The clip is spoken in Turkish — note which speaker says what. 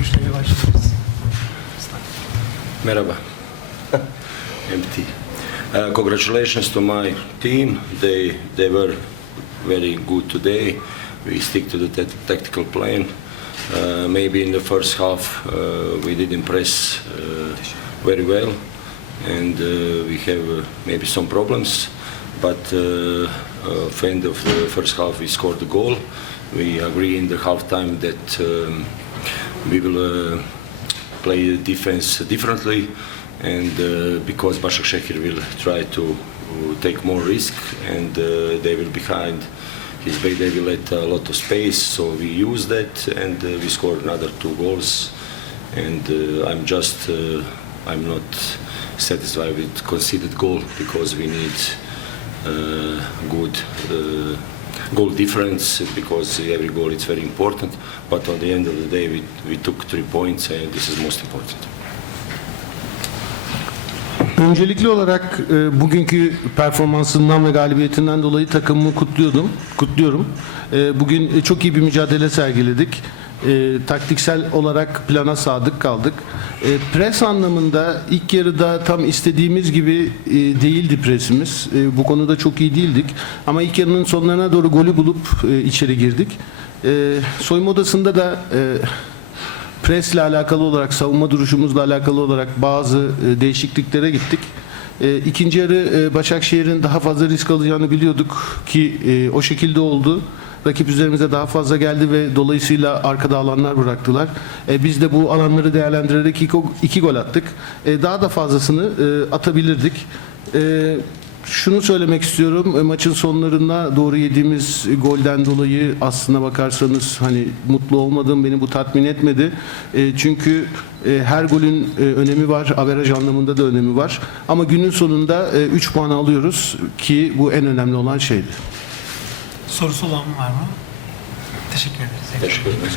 Speaker 1: görüşleriyle başlıyoruz.
Speaker 2: Merhaba. Empty. Uh, congratulations to my team. They they were very good today. We stick to the ta- tactical plan. Uh, maybe in the first half uh, we did impress uh, very well, and uh, we have uh, maybe some problems. But uh, uh, end of the first half we scored the goal. We agree in the halftime that um, we will. Uh, play defense differently, and uh, because Başakşehir will try to uh, take more risk, and uh, they will behind his back, they will let a lot of space. So we use that, and uh, we scored another two goals. And uh, I'm just, I'm not satisfied with conceded goal because we need good goal difference because every goal is very important. But on the end of the day, we, we took three points, and this is most important.
Speaker 3: Öncelikli olarak e, bugünkü performansından ve galibiyetinden dolayı takımımı kutluyordum, kutluyorum. E, bugün e, çok iyi bir mücadele sergiledik. E, taktiksel olarak plana sadık kaldık. E, pres anlamında ilk yarıda tam istediğimiz gibi e, değildi presimiz. E, bu konuda çok iyi değildik. Ama ilk yarının sonlarına doğru golü bulup e, içeri girdik. E, soyunma odasında da e, presle alakalı olarak, savunma duruşumuzla alakalı olarak bazı e, değişikliklere gittik. E, İkinci yarı e, Başakşehir'in daha fazla risk alacağını biliyorduk ki e, o şekilde oldu. Rakip üzerimize daha fazla geldi ve dolayısıyla arkada alanlar bıraktılar. E, Biz de bu alanları değerlendirerek iki, iki gol attık. E, Daha da fazlasını e, atabilirdik. E, şunu söylemek istiyorum. e, Maçın sonlarında doğru yediğimiz golden dolayı aslına bakarsanız hani mutlu olmadım. Beni bu tatmin etmedi. E, çünkü e, her golün e, önemi var. Averaj anlamında da önemi var. Ama günün sonunda 3 puan alıyoruz ki bu en önemli olan şeydi.
Speaker 1: Sorusu olan var mı? Teşekkür ederiz.
Speaker 2: Teşekkür ederim.